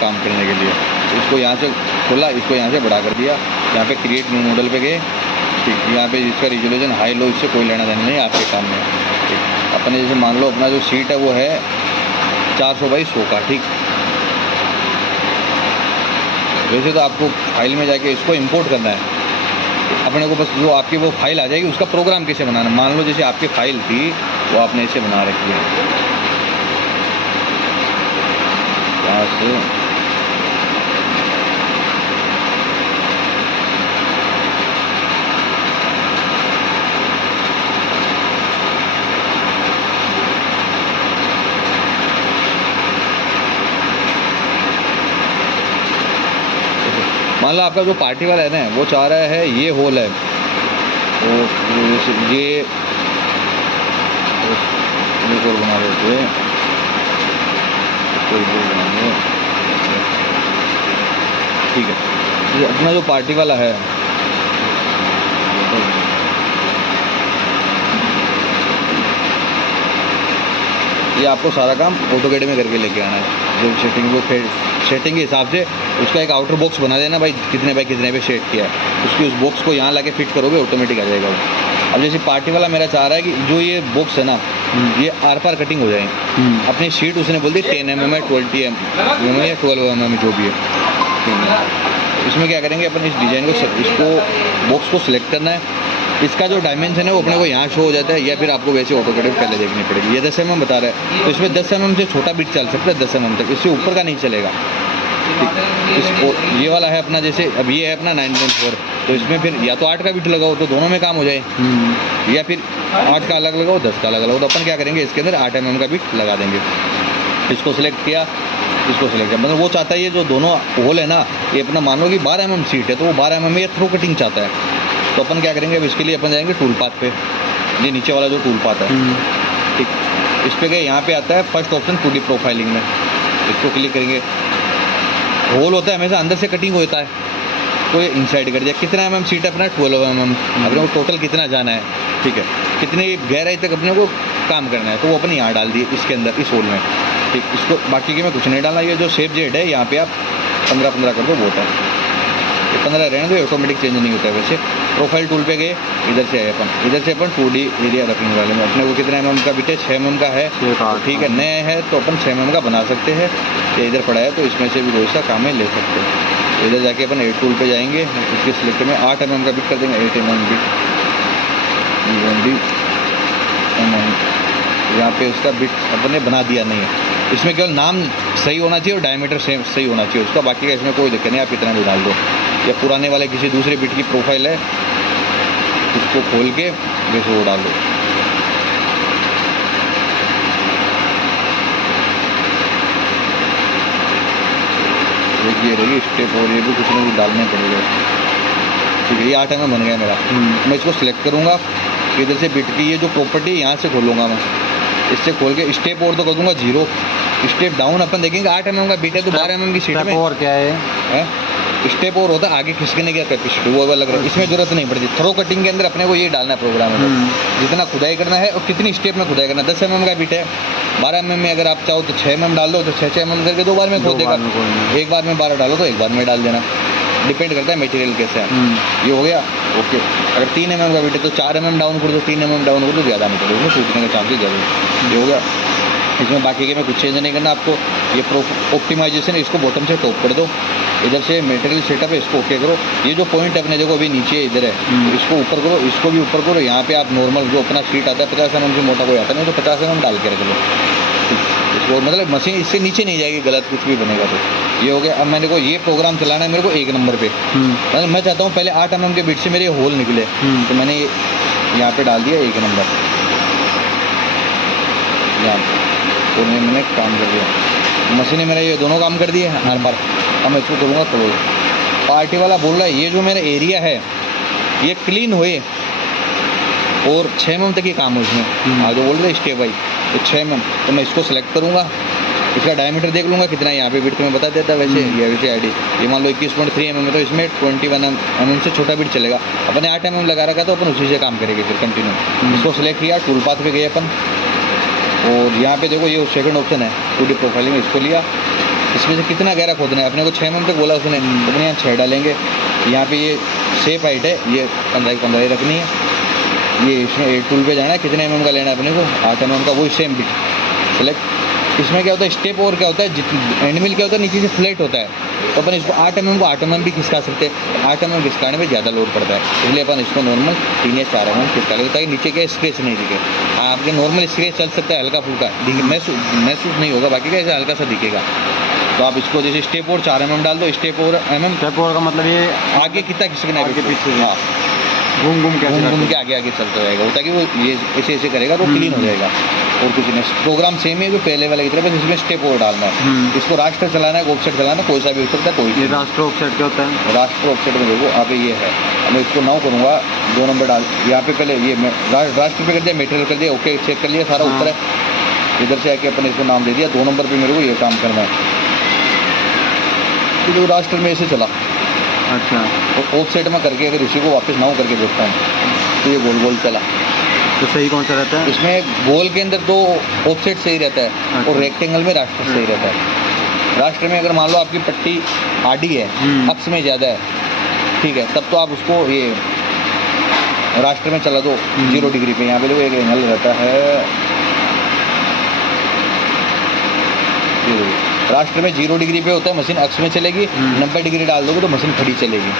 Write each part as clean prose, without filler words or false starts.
काम करने के लिए। इसको यहाँ से खोला, इसको यहाँ से बड़ा कर दिया, यहाँ पे क्रिएट न्यू मॉडल पे गए। ठीक, यहाँ पे इसका रिजोल्यूशन हाई लो इससे कोई लेना देना नहीं, आपके काम में। ठीक, अपने जैसे मान लो अपना जो सीट है वो है 400x100 का। ठीक, वैसे तो आपको फाइल में जाके इसको इंपोर्ट करना है अपने को, बस जो आपकी वो फाइल आ जाएगी उसका प्रोग्राम कैसे बनाना। मान लो जैसे आपकी फाइल थी वो आपने इसे बना रखी है, यहाँ से मान लो आपका जो पार्टी वाला है ना वो चाह रहा है ये होल है, तो ये और बना देते हैं, ठीक है। ये अपना जो पार्टी वाला है ये आपको सारा काम ऑटोकैड में करके लेके आना है। जो सेटिंग वो सेटिंग के हिसाब से उसका एक आउटर बॉक्स बना देना भाई, कितने बाई कितने पे सेट किया है, उसकी उस बॉक्स को यहाँ लाके फिट करोगे ऑटोमेटिक आ जाएगा वो। अब जैसे पार्टी वाला मेरा चाह रहा है कि जो ये बॉक्स है ना ये आर पार कटिंग हो जाए। अपनी शीट उसने बोल दी 10 mm है, 20 mm या 12 mm जो भी है। इसमें क्या करेंगे अपन, इस डिज़ाइन को इसको बॉक्स को सिलेक्ट करना है, इसका जो डायमेंशन है वो अपने को यहाँ शो हो जाता है, या फिर आपको वैसे ऑटोकैड में पहले देखनी पड़ेगी। ये 10 mm बता रहा है तो इसमें 10 mm से छोटा बिट चल सकता है 10 mm तक, इससे ऊपर का नहीं चलेगा। इसको ये वाला है अपना, जैसे अब ये है अपना 9.4, तो इसमें फिर या तो 8 का बिट लगाओ तो दोनों में काम हो जाए, या फिर 8 का अलग लगाओ 10 का अलग लगाओ। तो अपन क्या करेंगे इसके अंदर 8 mm का बिट लगा देंगे। इसको सिलेक्ट किया, इसको सिलेक्ट किया, मतलब वो चाहता है ये जो दोनों होल है ना ये अपना मान लो कि 12 mm सीट है तो वो 12 mm में ये थ्रो कटिंग चाहता है। तो अपन क्या करेंगे अब इसके लिए अपन जाएंगे टूल पाथ पे, ये नीचे वाला जो टूल पाथ है, ठीक, इस पे गए, यहाँ पे आता है फर्स्ट ऑप्शन 2D प्रोफाइलिंग में, इसको क्लिक करेंगे। होल होता है हमेशा अंदर से कटिंग होता है, तो ये इनसाइड कर दिया। कितना mm सीट है अपना 12 mm, अपने को टोटल कितना जाना है, ठीक है, कितनी गहराई तक अपने को काम करना है, तो वो अपन यहाँ डाल दिए इसके अंदर इस होल में। ठीक, इसको बाकी के में कुछ नहीं डालना, ये जो शेप जेड है यहाँ पे आप 15-15 कर दो बहुत है, 15 रहने दो, ऑटोमेटिक चेंज नहीं होता है। वैसे प्रोफाइल टूल पे गए, इधर से आए अपन, इधर से अपन 2D एरिया रखने वाले में अपने को कितना mm का बिट है, 6 mm का है, ठीक है, नया है तो अपन 6 mm का बना सकते हैं। ये इधर पड़ा है तो इसमें से भी कोई सा काम है ले सकते हैं। इधर जाके अपन एड टूल पे जाएंगे, इसके सिलेक्ट में 8 mm का बिट कर देंगे, 8 mm बिट, यहाँ पे उसका बिट अपन ने बना दिया नहीं है। इसमें केवल नाम सही होना चाहिए और डायमीटर सेम सही होना चाहिए उसका, बाकी का इसमें कोई दिक्कत नहीं, आप इतना भी डाल दो। या पुराने वाले किसी दूसरे बिट की प्रोफाइल है उसको खोल के वैसे वो डाल दो। ये रही स्टेप, और ये भी कुछ ना कुछ डालने पड़ेगा। ठीक है, ये 8 mm बन गया मेरा। मैं इसको सिलेक्ट करूँगा, इधर से बिट की ये जो प्रॉपर्टी यहाँ से खोलूँगा मैं, इससे खोल के स्टेप और तो कर दूँगा 0, स्टेप डाउन अपन देखेंगे 8 mm का बिट है तो 12 mm की सीट में। और क्या है स्टेप और होता है आगे खिसकने की कैपेसिटी, वो अलग रहा, इसमें जरूरत नहीं पड़ती। थ्रो कटिंग के अंदर अपने को ये डालना है प्रोग्राम है, जितना खुदाई करना है और कितनी स्टेप में खुदाई करना है। 10 mm का बिट है, 12 mm में अगर आप चाहो तो 6 mm डाल दो, तो 6 mm करके 2 बार में खोद देगा, एक बार में 12 डालो तो एक बार में डाल देना, डिपेंड करता है मटेरियल कैसे है। ये हो गया ओके। अगर 3 mm का बिट है तो 4 mm डाउन कर दो, 3 mm डाउन कर दो, ज़्यादा नहीं करो, उसमें टूटने के चांसेस ज़्यादा। ये हो गया, इसमें बाकी के में कुछ चेंज नहीं करना आपको। ये ऑप्टिमाइजेशन इसको बॉटम से टॉप कर दो, इधर से मटेरियल सेटअप है इसको ओके करो। ये जो पॉइंट अपने देखो अभी नीचे इधर है, इसको ऊपर करो, इसको भी ऊपर करो। यहाँ पे आप नॉर्मल जो अपना शीट आता है 50 mm से मोटा कोई आता नहीं तो 50 mm डाल के रख लो, इसको मतलब मशीन इससे नीचे नहीं जाएगी, गलत कुछ भी बनेगा तो। ये हो गया। अब मैंने को ये प्रोग्राम चलाना है मेरे को 1 नंबर पे, मतलब मैं चाहता हूँ पहले 8 mm के बिट से मेरे होल निकले, तो मैंने यहाँ पे डाल दिया 1 नंबर, यहाँ तो मैंने काम कर दिया। मशीन ने मेरा ये दोनों काम कर दिए हर बार। अब मैं इसको करूँगा तो पार्टी वाला बोल रहा है ये जो मेरा एरिया है ये क्लीन हुए और 6 mm तक ही काम हो इसमें। आगे बोल रहे स्टेप बाई तो 6 mm, तो मैं इसको सेलेक्ट करूँगा, इसका डायमीटर देख लूँगा कितना है, यहाँ पे बिट में बता देता वैसे ये वैसे आईडी। ये मान लो 21.3 mm है तो इसमें 21 mm से छोटा बिट चलेगा। अपने 8 mm लगा रखा तो अपन उसी से काम करेंगे फिर कंटिन्यू। इसको सिलेक्ट किया, टूल पाथ पे गए अपन और यहाँ पे देखो ये सेकंड ऑप्शन है 2D प्रोफाइलिंग, इसको लिया, इसमें से कितना गहरा खोदना है अपने को 6 mm तक बोला उसने, तो अपने यहाँ 6 डालेंगे। यहाँ पे ये सेफ हाइट है, ये 15 ही रखनी है। ये इसमें 8 टूल पे जाना है, कितने mm का लेना है अपने को, 8 mm का, वही सेम बिट सेलेक्ट। इसमें क्या होता है स्टेप और क्या होता है, एंड मिल क्या होता है नीचे से फ्लैट होता है, तो अपन इसको 8 mm को 8 mm भी खिसका सकते हैं। 8 mm खिसकाने में ज़्यादा लोड पड़ता है, इसलिए अपन इसको नॉर्मल 3 या 4 mm खिसका लेते ताकि नीचे के स्क्रेच नहीं दिखे। आपके नॉर्मल स्क्रेच चल सकता है हल्का फुल्का, महसूस नहीं होगा, बाकी का ऐसे हल्का सा दिखेगा। तो आप इसको जैसे स्टेप और 4 mm डाल दो, स्टेप और स्टेप और का मतलब ये आगे कितना खिसकना है, आगे पीछे, हाँ घूम घूम के घूम के आगे चलता जाएगा, वो ताकि वो ये ऐसे करेगा तो क्लीन हो जाएगा। और कुछ नहीं, प्रोग्राम सेम है जो पहले वाले की तरह, बस इसमें स्टेप और डालना है। इसको रास्टर चलाना है, ऑफसेट चलाना है, कोई सा भी हो सकता है, कोई ये रास्टर ऑफसेट क्या होता है? रास्टर ऑफसेट में देखो आप ये है, मैं इसको नाउ करूँगा 2 नंबर डाल, यहाँ पे पहले ये रास्टर पे कर दिया, मेटेरियल कर दिया, ओके चेक कर लिया सारा उत्तर है। इधर से आके अपने इसको नाम दे दिया, 2 नंबर पे मेरे को ये काम करना है। तो रास्टर में ऐसे चला, अच्छा, तो ऑफसेट में करके अगर इसी को वापस नाउ करके देखता हूँ तो ये गोल गोल चला। तो सही कौन सा रहता है? इसमें गोल के अंदर तो ऑफसेट सही रहता है, अच्छा। और रेक्टेंगल में रास्टर सही रहता है। रास्टर में अगर मान लो आपकी पट्टी आडी है, अक्स में ज़्यादा है, ठीक है, तब तो आप उसको ये रास्टर में चला दो 0 डिग्री पे। यहाँ पे देखो एक एंगल रहता है, रास्टर में 0 डिग्री पे होता है, मशीन अक्स में चलेगी। 90 डिग्री डाल दोगे तो मशीन खड़ी चलेगी,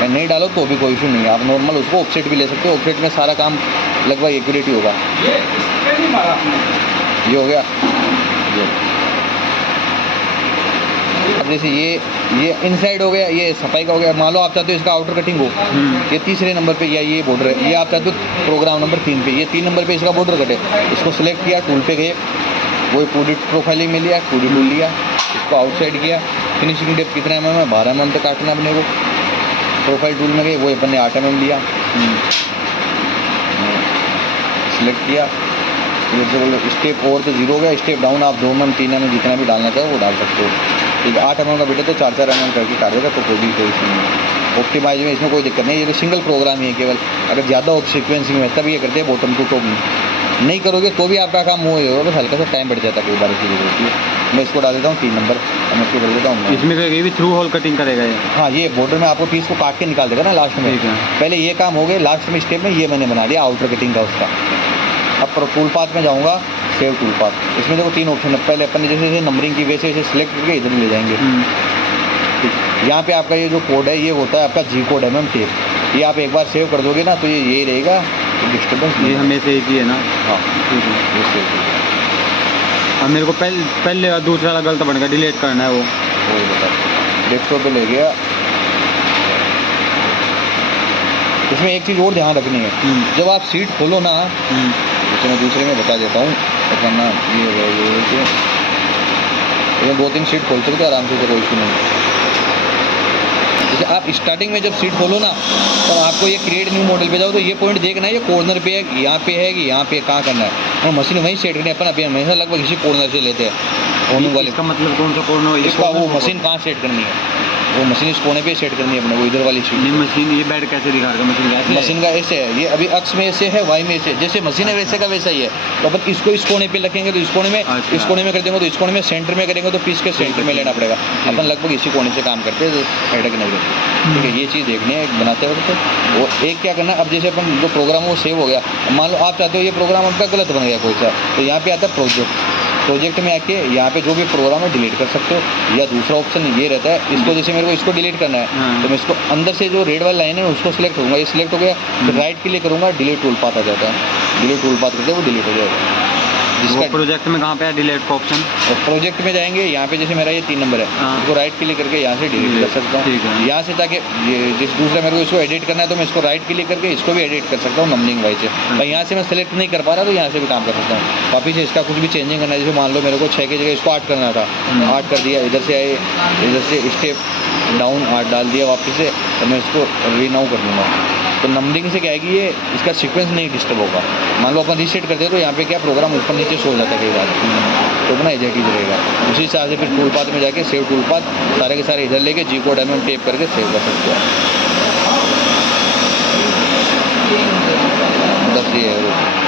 मैं नहीं डालो तो भी कोई इशू नहीं है। आप नॉर्मल उसको ऑफसेट भी ले सकते हो, ऑफसेट में सारा काम लगभग एक्यूरेट ही होगा। ये हो गया, ये अब जैसे ये इनसाइड हो गया, ये सफाई का हो गया। मान लो आप चाहते हो इसका आउटर कटिंग हो, ये 3 नंबर पे, या ये बॉर्डर है, ये आप चाहते हो प्रोग्राम नंबर 3 पे, ये 3 नंबर पे इसका बॉर्डर कटे, इसको सिलेक्ट किया, टूल पे गए, वही पूरी प्रोफाइलिंग में लिया, पूरी टूल लिया, इसको आउटसाइड किया, फिनिशिंग डेप्थ कितना mm है, 12 mm तक काटना अपने को। प्रोफाइल टूल में गए, वो अपन ने 8 mm लिया, सिलेक्ट किया, स्टेप और तो 0 हो गया, स्टेप डाउन आप 2 mm 3 mm जितना भी डालना चाहो वो डाल सकते हो। ठीक है, 8 mm का बेटे तो 4-4 mm करके काट देगा, तो कोई इशू नहीं है। ऑप्टिमाइज में इसमें कोई दिक्कत नहीं, ये तो सिंगल प्रोग्राम ही है केवल। अगर ज़्यादा सीक्वेंसिंग में तब ये करते हैं बॉटम टू टॉप नहीं करोगे तो भी आपका काम हो होगा, बस हल्का सा टाइम बढ़ जाता है, कई बार की जरूरत होती है। मैं इसको डाल देता हूँ 3 नंबर, मैं इसको डाल देता हूँ। इसमें ये भी थ्रू होल कटिंग करेगा ये? हाँ, ये बॉर्डर में आपको पीस को काट के निकाल देगा ना लास्ट में। पहले ये काम हो गया, लास्ट में स्टेप में ये मैंने बना दिया आउटर कटिंग का उसका। अब टूल पाथ में जाऊँगा, सेव टूल पाथ, इसमें देखो 3 ऑप्शन है। पहले अपन ने जैसे नंबरिंग की वैसे वैसे सिलेक्ट करके इधर ले जाएंगे। यहाँ पे आपका ये जो कोड है ये होता है आपका G कोड mm टेप। ये आप एक बार सेव कर दोगे ना तो ये यही रहेगा, डिस्टर्बेंस ये हमेशा एक ही है ना? हाँ ठीक है। ये सेव अब मेरे को पहले और दूसरा गलत बन गया, डिलीट करना है वो बता, डेस्कटॉप पे ले गया। इसमें एक चीज़ और ध्यान रखनी है, जब आप सीट खोलो ना, जैसे मैं दूसरे में बता देता हूँ, अपना ये 2-3 सीट खोल सकते हो आराम से, कोई इशू नहीं। जैसे आप स्टार्टिंग में जब सीट खोलो ना, तो आपको ये क्रिएट न्यू मॉडल पे जाओ तो ये पॉइंट देखना है, ये कॉर्नर पे है, यहाँ पे है कि यहाँ पे कहाँ करना है, और मशीन वहीं सेट करनी है। अपन अभी हमेशा लगभग इसी कॉर्नर से लेते हैं कॉर्नर वाले। इसका मतलब कौन सा कॉर्नर? इसका वो मशीन कहाँ सेट करनी है, वो मशीन इस कोने पे सेट करनी है अपने को, इधर वाली सीट। नहीं मशीन ये बैठ कैसे दिखा रहा है? मशीन का ऐसे है, ये अभी अक्स में ऐसे है, वाई में ऐसे, जैसे मशीन है वैसे का वैसा ही है। तो अपन इसको इस कोने पे रखेंगे तो इस कोने में, इस कोने में कर देंगे तो इस कोने में, सेंटर में करेंगे तो पीस के सेंटर में लेना पड़ेगा। अपन लगभग इसी कोने से काम करते हैं, हेडक नहीं रहती। ठीक है, ये चीज़ देखनी है बनाते वक्त। वो एक क्या करना, अब जैसे अपन जो प्रोग्राम वो सेव हो गया, मान लो आप चाहते हो ये प्रोग्राम आपका गलत बन गया कोई सा, तो यहाँ पे आता है प्रोजेक्ट में आके यहाँ पे जो भी प्रोग्राम है डिलीट कर सकते हो। या दूसरा ऑप्शन ये रहता है, इसको जैसे मेरे को इसको डिलीट करना है तो मैं इसको अंदर से जो रेड वाली लाइन है उसको सिलेक्ट करूँगा, ये सिलेक्ट हो गया, फिर राइट क्लिक करूँगा, डिलीट टूल पाथ आ जाता है, डिलीट टूल पाथ करते वो डिलीट हो जाएगा। जिसका प्रोजेक्ट में कहाँ पे है डिलीट का ऑप्शन? और प्रोजेक्ट में जाएंगे, यहाँ पे जैसे मेरा ये 3 नंबर है, इसको राइट क्लिक करके यहाँ से डिलीट कर सकता हूँ। यहाँ से ताकि ये जिस दूसरा मेरे को इसको एडिट करना है तो मैं इसको राइट क्लिक करके इसको भी एडिट कर सकता हूँ नंबरिंग वाइज से। भाई यहाँ से मैं सेलेक्ट नहीं कर पा रहा तो यहाँ से भी काम कर सकता हूँ। वापिस से इसका कुछ भी चेंजिंग करना है, जैसे मान लो मेरे को 6 की जगह इसको 8 करना था, 8 कर दिया, इधर से आए, इधर से स्टेप डाउन 8 डाल दिया वापस से, तो मैं इसको रीनाउ कर लूँगा। तो नंबरिंग से क्या है कि ये इसका सीक्वेंस नहीं डिस्टर्ब होगा। मान लो अपन रीसेट करते हैं तो यहाँ पे क्या प्रोग्राम ऊपर नीचे सो जाता है कई बार, तो अपना एजेटिव रहेगा। उसी हिसाब से फिर टूल पाथ में जाके सेव टूल पाथ सारे के सारे इधर लेके G कोड mm टेप करके सेव कर सकते हो। बस ये है।